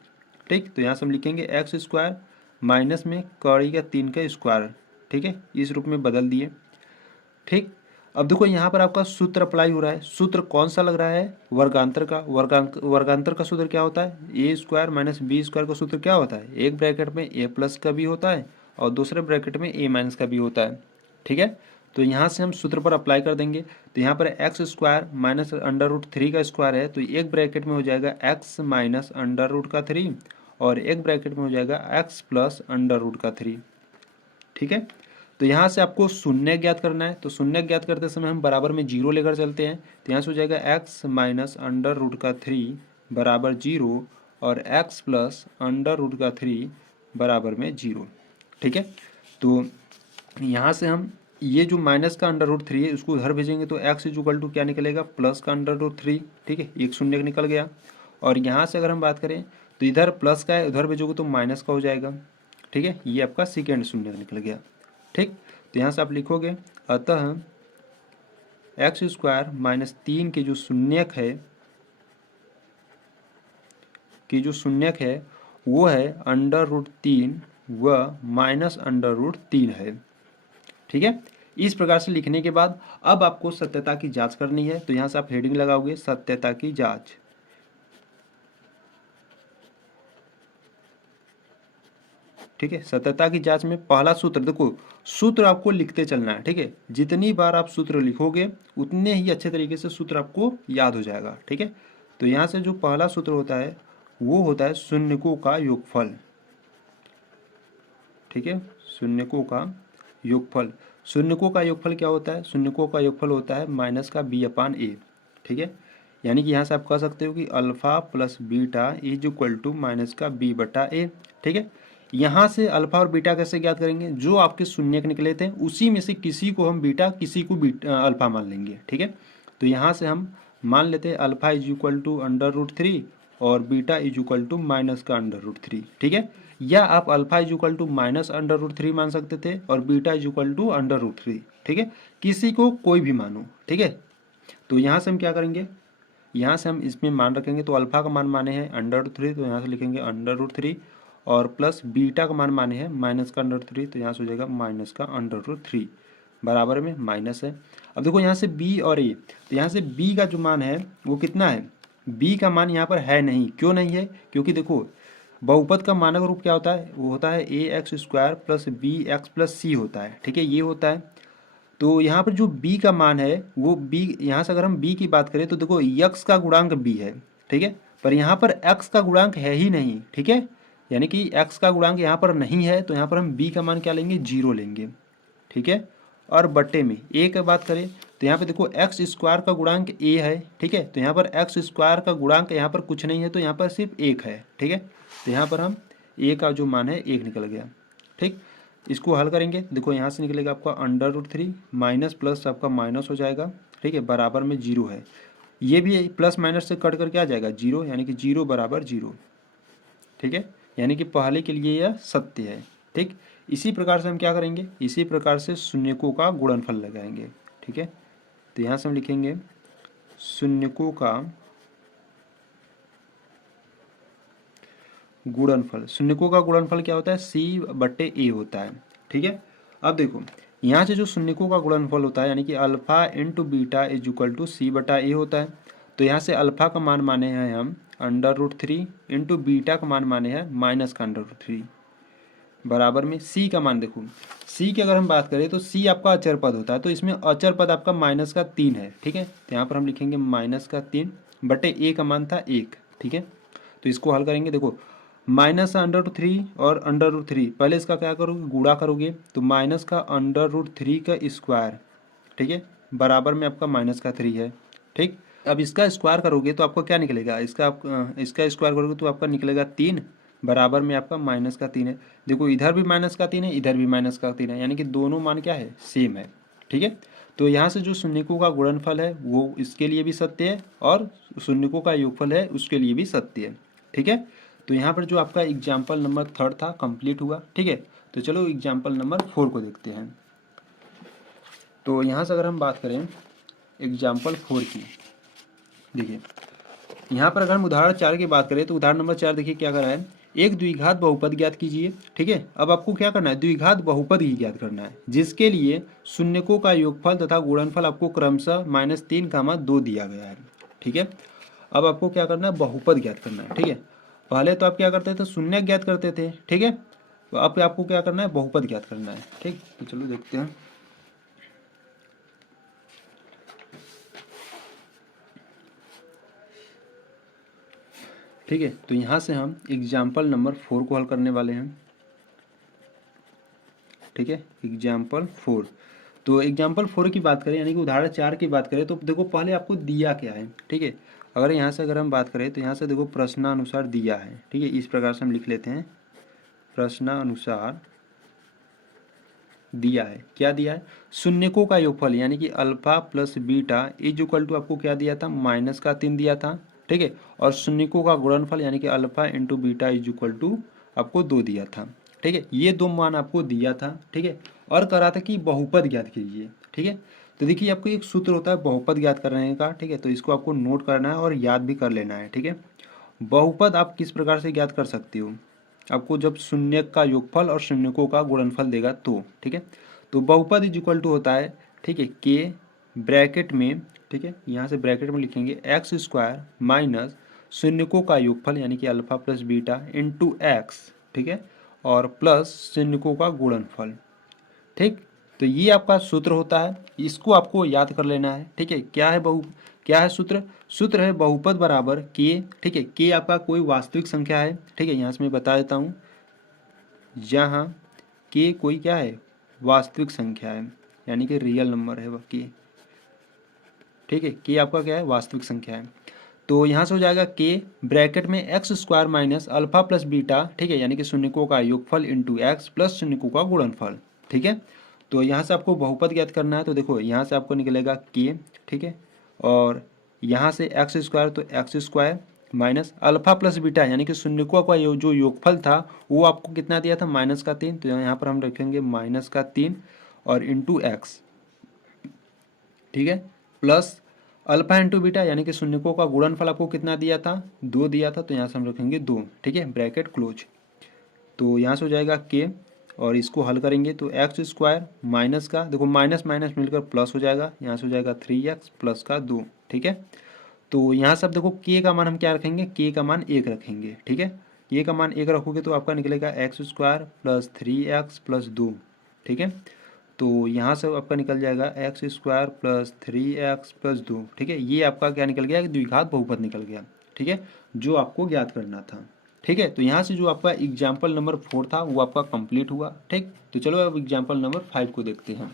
ठीक, तो यहाँ से हम लिखेंगे एक्स स्क्वायर माइनस में कड़ी का 3 का स्क्वायर। ठीक है, इस रूप में बदल दिए। ठीक, अब देखो यहाँ पर आपका सूत्र अप्लाई हो रहा है। सूत्र कौन सा लग रहा है, वर्गांतर का। वर्गांतर का सूत्र क्या होता है, ए स्क्वायर माइनस बी स्क्वायर का सूत्र क्या होता है, एक ब्रैकेट में ए प्लस का भी होता है और दूसरे ब्रैकेट में ए माइनस का भी होता है। ठीक है, तो यहाँ से हम सूत्र पर अप्लाई कर देंगे। तो यहाँ पर X square minus under root 3 का स्क्वायर है, तो एक ब्रैकेट में हो जाएगा एक्स माइनस अंडर रूट का 3 और एक ब्रैकेट में हो जाएगा एक्स प्लस अंडर रूट का 3। ठीक है, तो यहाँ से आपको शून्य ज्ञात करना है। तो शून्य ज्ञात करते समय हम बराबर में 0 लेकर चलते हैं। तो यहाँ से हो जाएगा एक्स माइनस अंडर रूट का 3 बराबर 0 और एक्स प्लस अंडर रूट का 3 बराबर में 0। ठीक है, तो यहाँ से हम ये जो माइनस का अंडर रूट 3 है उसको उधर भेजेंगे तो एक्स इक्वल टू क्या निकलेगा, प्लस का अंडर रूट 3। ठीक है, एक शून्य निकल गया। और यहाँ से अगर हम बात करें तो इधर प्लस का है, उधर भेजोगे तो माइनस का हो जाएगा। ठीक है, ये आपका सेकेंड शून्य निकल गया। ठीक, तो यहाँ से आप लिखोगे अतः एक्स स्क्वायर माइनस 3 के जो शून्यक है, वो है अंडर रूट 3 व माइनस अंडर रूट 3 है। ठीक है, इस प्रकार से लिखने के बाद अब आपको सत्यता की जांच करनी है। तो यहाँ से आप हेडिंग लगाओगे सत्यता की जांच। ठीक है, सत्यता की जांच में पहला सूत्र देखो, सूत्र आपको लिखते चलना है। ठीक है, जितनी बार आप सूत्र लिखोगे उतने ही अच्छे तरीके से सूत्र आपको याद हो जाएगा। ठीक है, तो यहाँ से जो पहला सूत्र होता है वो होता है शून्यकों का योगफल। ठीक है, शून्यकों का योगफल। शून्यकों का योगफल क्या होता है, शून्यकों का योगफल होता है माइनस का बी अपान ए। ठीक है, यानी कि यहाँ से आप कह सकते हो कि alpha plus beta is equal to minus का बी बटा ए। ठीक है, यहाँ से अल्फा और बीटा कैसे ज्ञात करेंगे, जो आपके शून्यक निकले थे उसी में से किसी को हम बीटा किसी को अल्फा मान लेंगे। ठीक है, तो यहाँ से हम मान लेते हैं alpha is equal to under root 3 और beta is equal to minus का अंडर रूट 3। ठीक है, या आप alpha is equal to minus under root 3 मान सकते थे और beta is equal to under root 3। ठीक है, किसी को कोई भी मानो। ठीक है, तो यहाँ से हम क्या करेंगे, यहाँ से हम इसमें मान रखेंगे। तो अल्फा का मान माने हैं अंडर रूट 3, तो यहाँ से लिखेंगे अंडर रूट 3 और प्लस बीटा का मान माने हैं माइनस का अंडर रूट 3, तो यहाँ से हो जाएगा माइनस का अंडर रूट 3 बराबर में माइनस है। अब देखो यहाँ से बी और ए, तो यहाँ से बी का जो मान है वो कितना है, बी का मान यहाँ पर है नहीं। क्यों नहीं है, क्योंकि देखो बहुपद का मानक रूप क्या होता है, वो होता है A X square plus B X plus C होता है। ठीक है, ये होता है। तो यहाँ पर जो b का मान है वो b, यहाँ से अगर हम b की बात करें तो देखो x का गुणांक b है। ठीक है, पर यहाँ पर x का गुणांक है ही नहीं। ठीक है, यानी कि x का गुणांक यहाँ पर नहीं है, तो यहाँ पर हम b का मान क्या लेंगे, 0 लेंगे। ठीक है, और बट्टे में a की बात करें तो यहाँ पे देखो एक्स स्क्वायर का गुणांक a है। ठीक है, तो यहाँ पर एक्स स्क्वायर का गुणांक यहाँ पर कुछ नहीं है, तो यहाँ पर सिर्फ 1 है। ठीक है, तो यहाँ पर हम a का जो मान है 1 निकल गया। ठीक, इसको हल करेंगे, देखो यहाँ से निकलेगा आपका अंडर रूट 3 माइनस प्लस आपका माइनस हो जाएगा। ठीक है, बराबर में 0 है। ये भी प्लस माइनस से कट करके आ जाएगा 0, यानी कि 0 बराबर 0। ठीक है, यानी कि पहले के लिए यह सत्य है। ठीक, इसी प्रकार से हम क्या करेंगे, इसी प्रकार से शून्यकों का गुणनफल लगाएंगे। ठीक है, तो यहाँ से हम लिखेंगे शून्यकों का गुणनफल। शून्यकों का गुणनफल क्या होता है, सी बट्टे ए होता है। ठीक है, अब देखो यहाँ से जो शून्यकों का गुणनफल होता है यानी कि alpha into beta is equal to C बटा ए होता है। तो यहाँ से अल्फा का मान माने हैं हम √3 इंटू बीटा का मान माने हैं माइनस का √3 बराबर में सी का मान। देखो सी की अगर हम बात करें तो सी आपका अचर पद होता है, तो इसमें अचर पद आपका -3 है। ठीक है, तो यहाँ पर हम लिखेंगे -3 बटे ए का मान था 1। ठीक है, तो इसको हल करेंगे। देखो -√3 और √3, पहले इसका क्या करोगे, गुणा करोगे तो माइनस का √3 का स्क्वायर, ठीक है, बराबर में आपका -3 है। ठीक, अब इसका स्क्वायर करोगे तो आपको क्या निकलेगा, इसका स्क्वायर करोगे तो आपका निकलेगा 3 बराबर में आपका -3 है। देखो इधर भी -3 है, इधर भी -3 है, यानी कि दोनों मान क्या है, सेम है। ठीक है, तो यहाँ से जो शून्यकों का गुणनफल है वो इसके लिए भी सत्य है और शून्यकों का योगफल है उसके लिए भी सत्य है। ठीक है, तो यहाँ पर जो आपका एग्जाम्पल नंबर 3 था कंप्लीट हुआ। ठीक है, तो चलो एग्जाम्पल नंबर 4 को देखते हैं। तो यहाँ से अगर हम बात करें एग्जाम्पल 4 की, देखिए यहाँ पर अगर हम उदाहरण 4 की बात करें तो उदाहरण नंबर 4 देखिए क्या कर रहा है, एक द्विघात बहुपद ज्ञात कीजिए। ठीक है, अब आपको क्या करना है, द्विघात बहुपद ही ज्ञात करना है, जिसके लिए शून्यकों का योगफल तथा गुणनफल आपको क्रमशः -3, 2 दिया गया है। ठीक है, अब आपको क्या करना है, बहुपद ज्ञात करना है। ठीक है, पहले तो आप क्या करते थे, शून्य ज्ञात करते थे। ठीक है, तो अब आपको क्या करना है, बहुपद ज्ञात करना है। ठीक, तो चलो देखते हैं। ठीक है, तो यहाँ से हम एग्जाम्पल नंबर 4 को हल करने वाले हैं। ठीक है, एग्जाम्पल 4, तो एग्जाम्पल 4 की बात करें यानी कि उदाहरण 4 की बात करें तो देखो पहले आपको दिया क्या है। ठीक है, अगर यहाँ से अगर हम बात करें तो यहाँ से देखो प्रश्नानुसार दिया है। ठीक है, इस प्रकार से हम लिख लेते हैं, प्रश्नानुसार दिया है। क्या दिया है, शून्यकों का योगफल यानी कि alpha plus beta is equal to आपको क्या दिया था, -3 दिया था। ठीक है, और शून्यकों का गुणनफल यानी कि alpha into beta is equal to आपको 2 दिया था। ठीक है, ये 2 मान आपको दिया था। ठीक है, और करा था कि बहुपद ज्ञात कीजिए। ठीक है, तो देखिए आपको एक सूत्र होता है बहुपद ज्ञात करने का। ठीक है, तो इसको आपको नोट करना है और याद भी कर लेना है। ठीक है, बहुपद आप किस प्रकार से ज्ञात कर सकते हो, आपको जब शून्य का योगफल और शून्यकों का गुणनफल देगा तो। ठीक है, तो बहुपद इज इक्वल टू होता है, ठीक है, के ब्रैकेट में, ठीक है, यहाँ से ब्रैकेट में लिखेंगे x² माइनस शून्यकों का योगफल यानी कि alpha plus beta into x. ठीक है, और प्लस शून्यकों का गुणनफल। ठीक, तो ये आपका सूत्र होता है, इसको आपको याद कर लेना है। ठीक है, क्या है सूत्र, सूत्र है बहुपद बराबर के। ठीक है, के आपका कोई वास्तविक संख्या है। ठीक है, यहाँ से मैं बता देता हूँ, जहाँ के कोई क्या है, वास्तविक संख्या है, यानी कि रियल नंबर है वह के। ठीक है, के आपका क्या है, वास्तविक संख्या है। तो यहाँ से हो जाएगा के ब्रैकेट में x² minus alpha plus beta, ठीक है, यानी कि शून्यकों का योगफल इंटू एक्स प्लस शून्यकों का गुणनफल। ठीक है, तो यहाँ से आपको बहुपद ज्ञात करना है, तो देखो यहाँ से आपको निकलेगा के। ठीक है, और यहाँ से x² तो x² minus alpha plus beta यानी कि शून्यकों का जो योगफल था वो आपको कितना दिया था, -3, तो यहाँ पर हम रखेंगे -3 और इंटू एक्स। ठीक है, प्लस अल्फा इंटू बीटा यानी कि शून्यकों का गुणनफल आपको कितना दिया था, 2 दिया था, तो यहाँ से हम रखेंगे 2। ठीक है, ब्रैकेट क्लोज। तो यहाँ से हो जाएगा के और इसको हल करेंगे तो x² माइनस का, देखो माइनस माइनस मिलकर प्लस हो जाएगा, यहाँ से हो जाएगा 3x प्लस का 2। ठीक है, तो यहाँ से अब देखो के का मान हम क्या रखेंगे, के का मान 1 रखेंगे। ठीक है, के का मान 1 रखोगे तो आपका निकलेगा x² प्लस 3x प्लस 2। ठीक है, तो यहाँ से आपका निकल जाएगा x² प्लस 3x प्लस 2। ठीक है, ये आपका क्या निकल गया, द्विघात बहुपद निकल गया। ठीक है, जो आपको ज्ञात करना था। ठीक है, तो यहाँ से जो आपका एग्जाम्पल नंबर 4 था वो आपका कंप्लीट हुआ। ठीक, तो चलो अब एग्जाम्पल नंबर 5 को देखते हैं।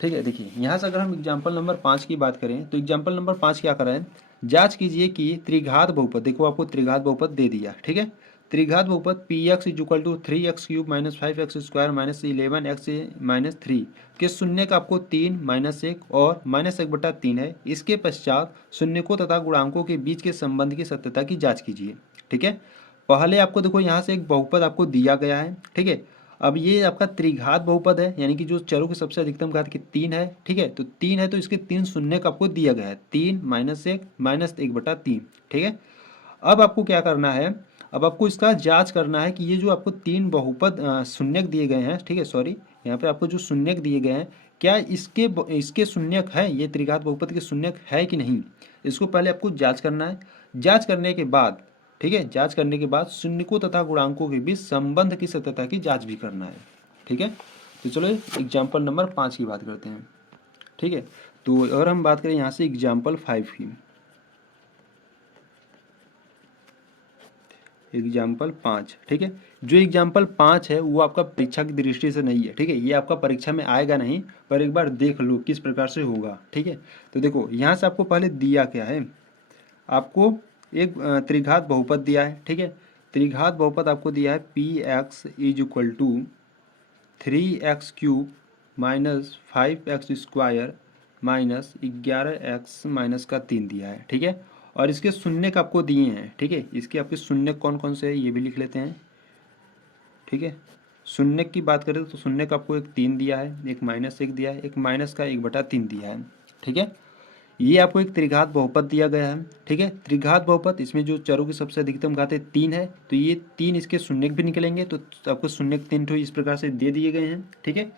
ठीक है, देखिए यहाँ से अगर हम एग्जाम्पल नंबर 5 की बात करें तो एग्जाम्पल नंबर 5 क्या कर रहा है, जांच कीजिए कि त्रिघात बहुपद, देखो आपको त्रिघात बहुपद दे दिया। ठीक है, त्रिघात बहुपद px is equal to 3x³ minus 5x² minus 11x minus 3 के शून्य का आपको 3 -1 और -1/3 है। इसके पश्चात शून्यकों तथा गुणांकों के बीच के संबंध की सत्यता की जांच कीजिए। ठीक है, पहले आपको देखो यहाँ से एक बहुपद आपको दिया गया है। ठीक है, अब ये आपका त्रिघात बहुपद है यानी कि जो चरों की सबसे अधिकतम घात की 3 है। ठीक है, तो 3 है तो इसके 3 शून्य का आपको दिया गया है, 3 -1 -1/3। ठीक है, अब आपको क्या करना है, अब आपको इसका जांच करना है कि ये जो आपको 3 बहुपद शून्यक दिए गए हैं, ठीक है, सॉरी यहाँ पे आपको जो शून्यक दिए गए हैं, क्या इसके शून्यक है, ये त्रिघात बहुपद के शून्यक है कि नहीं, इसको पहले आपको जांच करना है। जांच करने के बाद, ठीक है, जांच करने के बाद शून्यकों तथा गुणांकों के बीच संबंध की सत्यता की जांच भी करना है। ठीक है, तो चलो एग्जाम्पल नंबर 5 की बात करते हैं। ठीक है, तो अगर हम बात करें यहाँ से एग्जाम्पल 5 की, एग्जाम्पल 5, ठीक है, जो एग्जाम्पल 5 है वो आपका परीक्षा की दृष्टि से नहीं है। ठीक है, ये आपका परीक्षा में आएगा नहीं, पर एक बार देख लो किस प्रकार से होगा। ठीक है, तो देखो यहाँ से आपको पहले दिया क्या है, आपको एक त्रिघात बहुपद दिया है। ठीक है, त्रिघात बहुपद आपको दिया है P X is equal to 3x³ minus 5x² minus 11x minus का 3 दिया है। ठीक है, और इसके शून्यक आपको दिए हैं। ठीक है, इसके आपके शून्यक कौन कौन से है ये भी लिख लेते हैं। ठीक है, शून्यक की बात करें तो शून्यक आपको एक 3 दिया है, एक -1 दिया है, एक माइनस का 1/3 दिया है। ठीक है, ये आपको एक त्रिघात बहुपद दिया गया है। ठीक है, त्रिघात बहुपद, इसमें जो चरों की सबसे अधिकतम घात है 3 है, तो ये 3 इसके शून्यक भी निकलेंगे, तो आपको शून्यक 3 ठो इस प्रकार से दे दिए गए हैं। ठीक है,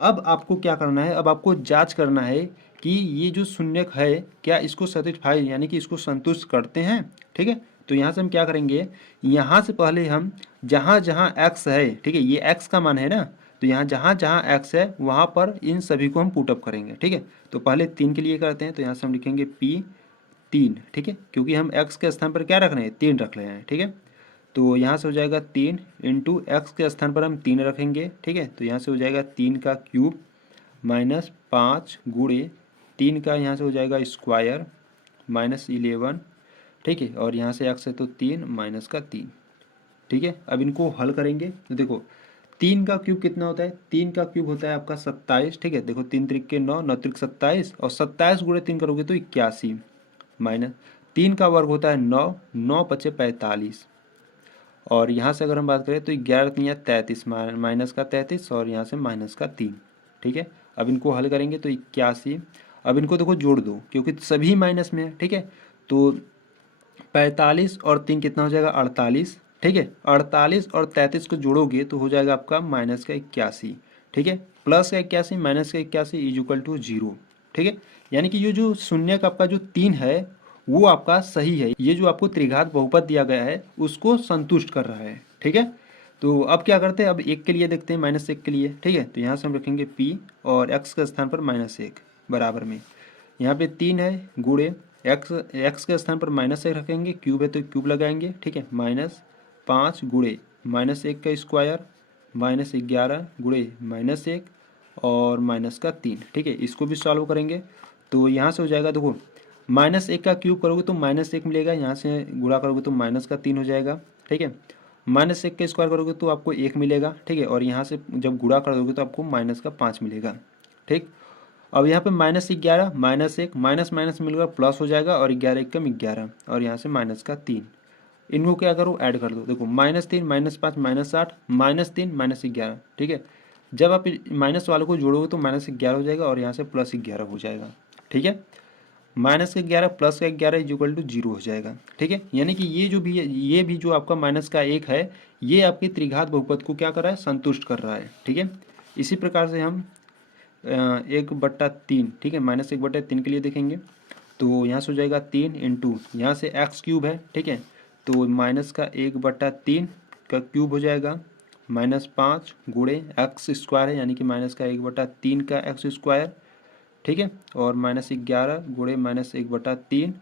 अब आपको क्या करना है, अब आपको जांच करना है कि ये जो शून्यक है क्या इसको सेटिस्फाई यानी कि इसको संतुष्ट करते हैं। ठीक है, तो यहाँ से हम क्या करेंगे, यहाँ से पहले हम जहाँ जहाँ x है, ठीक है, ये x का मान है ना, तो यहाँ जहाँ जहाँ x है वहाँ पर इन सभी को हम पुटअप करेंगे। ठीक है, तो पहले 3 के लिए करते हैं, तो यहाँ से हम लिखेंगे P3। ठीक है, क्योंकि हम x के स्थान पर क्या रख रहे हैं, 3 रख रहे हैं। ठीक है, तो यहाँ से हो जाएगा 3 इंटू एक्स के स्थान पर हम 3 रखेंगे। ठीक है, तो यहाँ से हो जाएगा 3 का क्यूब माइनस 5 गुणे 3 का यहाँ से हो जाएगा स्क्वायर माइनस 11। ठीक है, और यहाँ से x है तो 3 माइनस का 3। ठीक है, अब इनको हल करेंगे तो देखो 3 का क्यूब कितना होता है, 3 का क्यूब होता है आपका 27। ठीक है, देखो 3 त्रिक के 9, 9 त्रिक 27, और 27 गुणे 3 करोगे तो 81, माइनस 3 का वर्ग होता है 9, 9 पचे 45, और यहाँ से अगर हम बात करें तो 11 3 33, माइनस का 33 और यहाँ से माइनस का 3। ठीक है, अब इनको हल करेंगे तो 81। अब इनको देखो जोड़ दो क्योंकि सभी माइनस में है। ठीक है, तो 45 और 3 कितना हो जाएगा 48। ठीक है, 48 और 33 को जोड़ोगे तो हो जाएगा आपका माइनस का 81। ठीक है, प्लस का 81 माइनस का 81 इज इक्वल टू 0। ठीक है, यानी कि ये जो शून्य का आपका जो 3 है वो आपका सही है, ये जो आपको त्रिघात बहुपद दिया गया है उसको संतुष्ट कर रहा है। ठीक है, तो अब क्या करते हैं, अब 1 के लिए देखते हैं, -1 के लिए। ठीक है, तो यहाँ से हम रखेंगे p और x के स्थान पर -1 बराबर में, यहाँ पे 3 है गुणे x के स्थान पर -1 रखेंगे, क्यूब है तो क्यूब लगाएंगे। ठीक है, -5 गुणे -1 का स्क्वायर माइनस 11 गुणे -1 और माइनस का 3। ठीक है, इसको भी सॉल्व करेंगे तो यहाँ से हो जाएगा, देखो -1 का क्यूब करोगे तो -1 मिलेगा, यहाँ से गुणा करोगे तो माइनस का 3 हो जाएगा। ठीक है, -1 का स्क्वायर करोगे तो आपको 1 मिलेगा। ठीक है, और यहाँ से जब गुणा कर दोगे तो आपको माइनस का 5 मिलेगा। ठीक, अब यहाँ पे -11 -1 माइनस माइनस मिलेगा प्लस हो जाएगा, और 11 एकम 11 और यहाँ से माइनस का 3। इनको क्या करो, ऐड कर दो, देखो -3 -5 -8 -3 -11। ठीक है, जब आप माइनस वालों को जोड़ोगे तो -11 हो जाएगा और यहाँ से +11 हो जाएगा। ठीक है, -11 प्लस का 11 इज इक्वल टू 0 हो जाएगा। ठीक है, यानी कि ये जो भी है, ये भी जो आपका माइनस का 1 है, ये आपकी त्रिघात बहुपद को क्या कर रहा है, संतुष्ट कर रहा है। ठीक है, इसी प्रकार से हम 1/3, ठीक है, -1/3 के लिए देखेंगे तो यहाँ से हो जाएगा 3 इंटू यहाँ से x³ है। ठीक है, तो माइनस का 1/3 का क्यूब हो जाएगा -5 गुणे x² है, यानी कि माइनस का 1/3 का x²। ठीक है, और -11 गुणे -1/3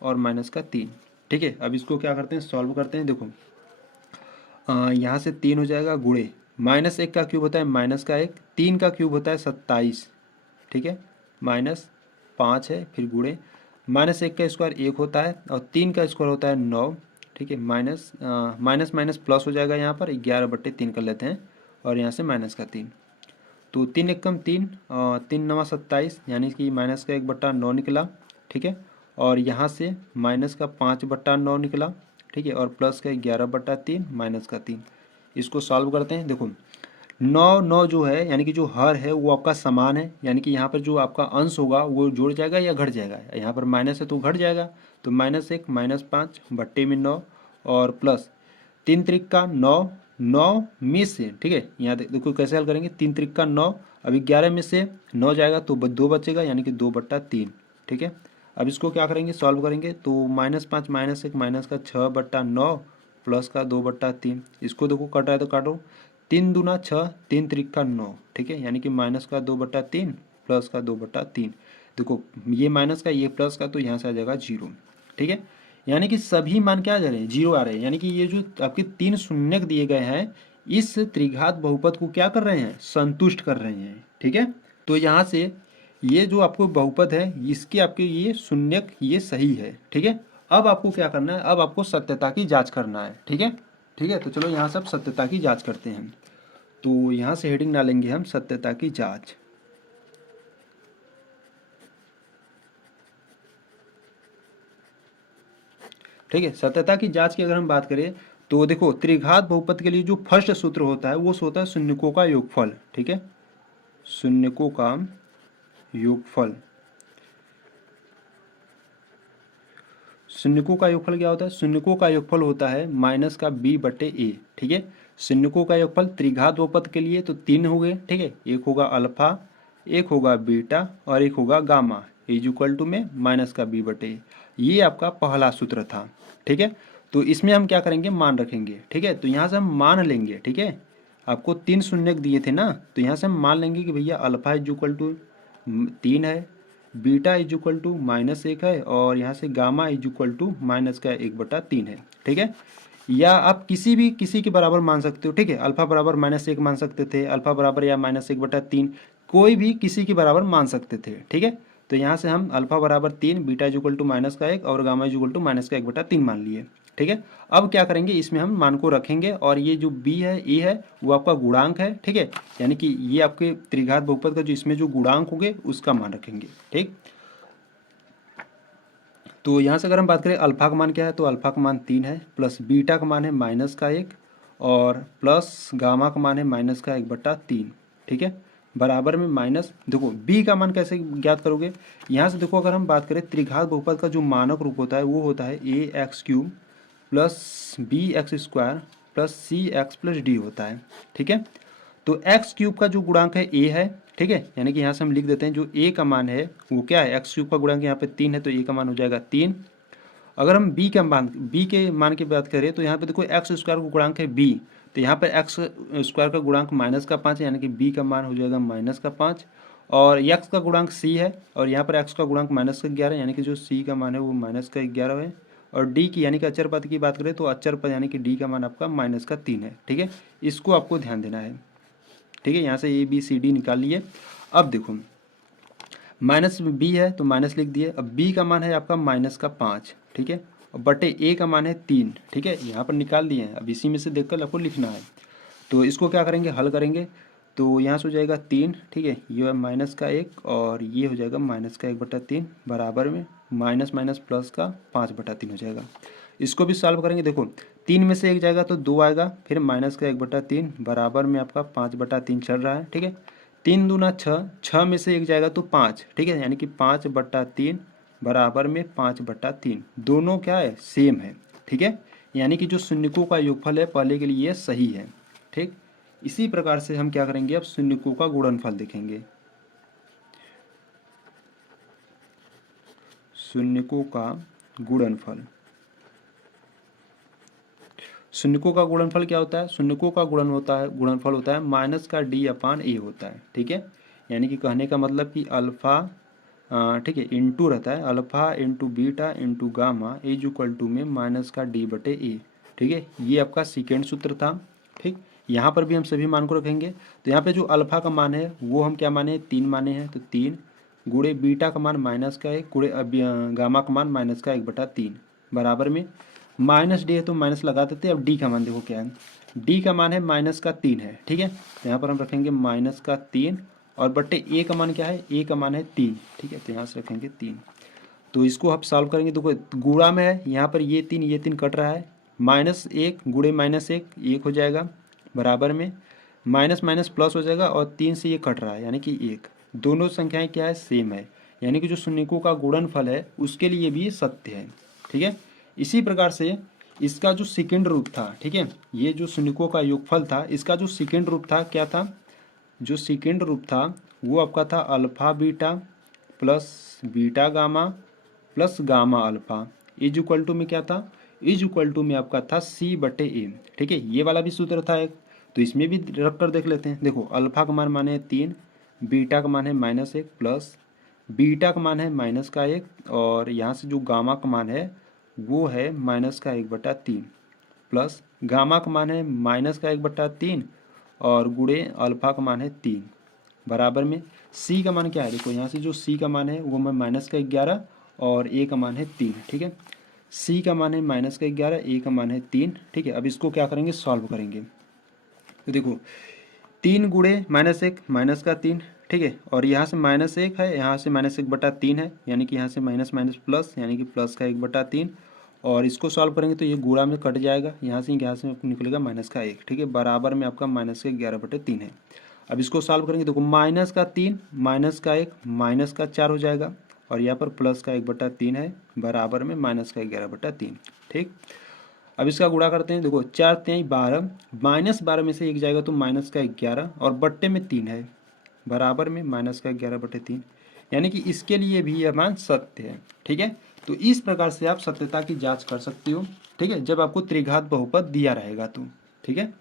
और माइनस का 3। ठीक है, अब इसको क्या करते हैं, सॉल्व करते हैं। देखो यहाँ से 3 हो जाएगा गुणे -1 का क्यूब होता है -1, 3 का क्यूब होता है 27। ठीक है, -5 है, फिर गुणे -1 का स्क्वायर 1 होता है और 3 का स्क्वायर होता है 9। ठीक है, माइनस माइनस प्लस हो जाएगा, यहाँ पर 11/3 कर लेते हैं और यहाँ से माइनस का 3, तो 3 एकम 3 3 9 27, यानी कि माइनस का 1/9 निकला। ठीक है, और यहाँ से माइनस का 5/9 निकला। ठीक है, और प्लस का 11/3 माइनस का 3। इसको सॉल्व करते हैं। देखो 9 9 जो है यानी कि जो हर है वो आपका समान है, यानी कि यहाँ पर जो आपका अंश होगा वो जुड़ जाएगा या घट जाएगा, यहाँ पर माइनस है तो घट जाएगा, तो -1 -5 भट्टे में 9 और प्लस 3 त्रिक का 9 9 में से, ठीक है, यहाँ देखो कैसे हल करेंगे, 3 त्रिक 9, अभी 11 में से 9 जाएगा तो 2 बचेगा, यानी कि 2/3, ठीक है। अब इसको क्या करेंगे, सॉल्व करेंगे तो -5 -1 माइनस का 6/9 प्लस का 2/3, इसको देखो कट रहा है तो काटो, 3 दूना 6, 3 त्रिक 9, ठीक है, यानी कि माइनस का 2/3 प्लस का 2/3, देखो ये माइनस का ये प्लस का तो यहाँ से आ जाएगा 0, ठीक है। यानी कि सभी मान क्या आ जा रहे हैं, 0 आ रहे हैं, यानी कि ये जो आपके 3 शून्यक दिए गए हैं इस त्रिघात बहुपद को क्या कर रहे हैं, संतुष्ट कर रहे हैं, ठीक है। तो यहाँ से ये जो आपको बहुपद है इसके आपके ये शून्यक ये सही है, ठीक है। अब आपको क्या करना है, अब आपको सत्यता की जांच करना है, ठीक है। ठीक है, तो चलो यहाँ से अब सत्यता की जांच करते हैं। तो यहाँ से हेडिंग डालेंगे हम सत्यता की जांच। ठीक है, सत्यता की जांच की अगर हम बात करें तो देखो त्रिघात बहुपद के लिए जो फर्स्ट सूत्र होता है वो होता है शून्यकों का योगफल, ठीक है, शून्यकों का योगफल। शून्यकों का योगफल क्या होता है, शून्यकों का योगफल होता है माइनस का b/a, ठीक है। शून्यकों का योगफल त्रिघात बहुपद के लिए तो 3 हो गए, ठीक है, एक होगा अल्फा, एक होगा बीटा और एक होगा गामा, इज इक्वल टू में माइनस का b/a। ये आपका पहला सूत्र था, ठीक है। तो इसमें हम क्या करेंगे, मान रखेंगे, ठीक है। तो यहाँ से हम मान लेंगे, ठीक है, आपको 3 शून्यक दिए थे ना, तो यहाँ से हम मान लेंगे कि भैया अल्फा इज इक्वल टू 3 है, बीटा इज इक्वल टू -1 है और यहाँ से gamma is equal to minus का 1/3 है, ठीक है। या आप किसी के बराबर मान सकते हो, ठीक है, अल्फा बराबर -1 मान सकते थे, अल्फा बराबर या -1/3, कोई भी किसी के बराबर मान सकते थे, ठीक है। तो यहाँ से हम अल्फा बराबर 3, बीटा इज इक्वल टू -1 और गामा इज इक्वल टू -1/3 मान लिए, ठीक है। अब क्या करेंगे, इसमें हम मान को रखेंगे और ये जो b है ए है वो आपका गुणांक है, ठीक है, यानी कि ये आपके त्रिघात बहुपद का जो इसमें जो गुणांक होंगे उसका मान रखेंगे, ठीक। तो यहाँ से अगर हम बात करें अल्फा का मान क्या है, तो अल्फा का मान 3 है, प्लस बीटा का मान है -1 और प्लस गामा का मान है -1/3, ठीक है, बराबर में माइनस, देखो बी का मान कैसे ज्ञात करोगे, यहाँ से देखो अगर हम बात करें त्रिघात बहुपद का जो मानक रूप होता है वो होता है ax³ plus bx² plus cx plus d होता है, ठीक है। तो x³ का जो गुणांक है a है, ठीक है, यानी कि यहाँ से हम लिख देते हैं जो a का मान है वो क्या है, x³ का गुणांक यहाँ पे 3 है तो a का मान हो जाएगा 3। अगर हम b के मान की बात करें तो यहाँ पे देखो x² का गुणांक है b, तो यहाँ पर x² का गुणांक -5 है, यानी कि b का मान हो जाएगा -5 और x का गुणांक c है और यहाँ पर x का गुणांक -11, यानी कि जो c का मान है वो -11 है। और d की यानी कि अचर पद की बात करें तो अचर पद यानी कि d का मान आपका -3 है, ठीक है, इसको आपको ध्यान देना है, ठीक है। यहाँ से ए बी सी डी निकाल लिए। अब देखो माइनस बी है तो माइनस लिख दिए, अब बी का मान है आपका -5, ठीक है, और बटे ए का मान है 3, ठीक है, यहाँ पर निकाल दिए हैं, अब इसी में से देखकर आपको लिखना है। तो इसको क्या करेंगे, हल करेंगे तो यहाँ से हो जाएगा 3, ठीक है, ये -1 और ये हो जाएगा -1/3 बराबर में माइनस माइनस प्लस का 5/3 हो जाएगा। इसको भी सॉल्व करेंगे, देखो 3 में से 1 जाएगा तो 2 आएगा, फिर -1/3 बराबर में आपका 5/3 चल रहा है, ठीक है। 3 दूना 6, 6 में से 1 जाएगा तो 5, ठीक है, यानी कि 5/3 बराबर में 5/3, दोनों क्या है, सेम है, ठीक है, यानी कि जो शून्यकों का योगफल है पहले के लिए ये सही है, ठीक। इसी प्रकार से हम क्या करेंगे, अब शून्यकों का गुणनफल देखेंगे। शून्यकों का गुणनफल, शून्यकों का गुणनफल क्या होता है, शून्यकों का गुणनफल होता है माइनस का d/a होता है, ठीक है, यानी कि कहने का मतलब कि अल्फा, ठीक है, इंटू रहता है alpha into beta into gamma is equal to में माइनस का d/a, ठीक है, ये आपका सेकेंड सूत्र था, ठीक। यहाँ पर भी हम सभी मान को रखेंगे, तो यहाँ पे जो अल्फा का मान है वो हम क्या माने, 3 माने हैं, तो 3 गुणे बीटा का मान -1 गुणे गामा का मान -1/3 बराबर में -d है तो माइनस लगा देते हैं। अब d का मान देखो क्या है, d का मान है -3 है, ठीक है, तो यहाँ पर हम रखेंगे -3 और बट्टे a का मान क्या है, a का मान है 3, ठीक है, तो यहाँ से रखेंगे 3। तो इसको आप सॉल्व करेंगे, देखो गुणा में है, यहाँ पर ये 3 कट रहा है, -1 गुणे -1 1 हो जाएगा बराबर में माइनस माइनस प्लस हो जाएगा और 3 से ये कट रहा है यानी कि 1, दोनों संख्याएं क्या है, सेम है, यानी कि जो शून्यकों का गुणनफल है उसके लिए भी ये सत्य है, ठीक है। इसी प्रकार से इसका जो सेकेंड रूट था, ठीक है, ये जो शून्यकों का योगफल था, इसका जो सेकेंड रूट था क्या था, जो सेकेंड रूट था वो आपका था alpha beta plus beta gamma plus gamma alpha is equal to में क्या था, इज इक्वल टू में आपका था सी बटे ए। ठीक है, ये वाला भी सूत्र था एक, तो इसमें भी रख कर देख लेते हैं। देखो अल्फा का मान माने है 3, बीटा का मान है -1 प्लस बीटा का मान है -1 और यहाँ से जो गामा का मान है वो है -1/3 प्लस गामा का मान है -1/3 और गुणे अल्फा का मान है 3 बराबर में सी का मान क्या है, देखो यहाँ से जो सी का मान है वो मैं -11 और ए का मान है 3। ठीक है, सी का मान है -11, ए का मान है 3। ठीक है, अब इसको क्या करेंगे, सॉल्व करेंगे। तो देखो 3 गुणे -1 -3, ठीक है, और यहाँ से -1 है, यहाँ से -1/3 है, यानी कि यहाँ से माइनस माइनस प्लस, यानी कि प्लस का 1/3 और इसको सॉल्व करेंगे तो ये गुणा में कट जाएगा, यहाँ से निकलेगा -1। ठीक है, बराबर में आपका -11/3 है। अब इसको सॉल्व करेंगे, देखो -3 -1 -4 हो जाएगा और यहाँ पर प्लस का 1/3 है बराबर में -11/3। ठीक, अब इसका गुणा करते हैं, देखो 4 3 12, -12 में से एक जाएगा तो -11 और बट्टे में 3 है बराबर में -11/3, यानी कि इसके लिए भी यह मान सत्य है। ठीक है, तो इस प्रकार से आप सत्यता की जांच कर सकते हो। ठीक है, जब आपको त्रिघात बहुपद दिया रहेगा तो। ठीक है,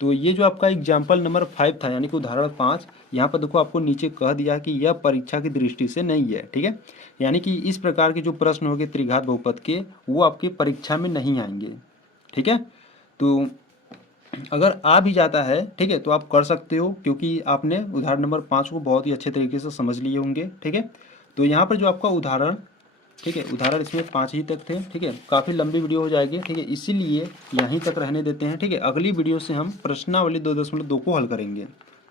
तो ये जो आपका एग्जाम्पल नंबर 5 था, यानी कि उदाहरण 5, यहाँ पर देखो आपको नीचे कह दिया कि यह परीक्षा की दृष्टि से नहीं है। ठीक है, यानी कि इस प्रकार के जो प्रश्न होंगे त्रिघात बहुपद के वो आपके परीक्षा में नहीं आएंगे। ठीक है, तो अगर आ भी जाता है, ठीक है, तो आप कर सकते हो क्योंकि आपने उदाहरण नंबर 5 को बहुत ही अच्छे तरीके से समझ लिए होंगे। ठीक है, तो यहाँ पर जो आपका उदाहरण, ठीक है, उदाहरण इसमें 5 ही तक थे। ठीक है, काफ़ी लंबी वीडियो हो जाएगी। ठीक है, इसीलिए यहीं तक रहने देते हैं। ठीक है, अगली वीडियो से हम प्रश्नावली 2.2 को हल करेंगे।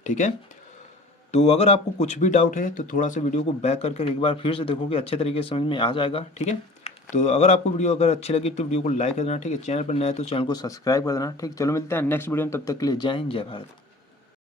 ठीक है, तो अगर आपको कुछ भी डाउट है तो थोड़ा सा वीडियो को बैक करके एक बार फिर से देखोगे, अच्छे तरीके से समझ में आ जाएगा। ठीक है, तो अगर आपको वीडियो अगर अच्छी लगी तो वीडियो को लाइक कर देना। ठीक है, चैनल पर नया है तो चैनल को सब्सक्राइब कर देना। ठीक, चलो मिलते हैं नेक्स्ट वीडियो में, तब तक के लिए जय हिंद जय भारत।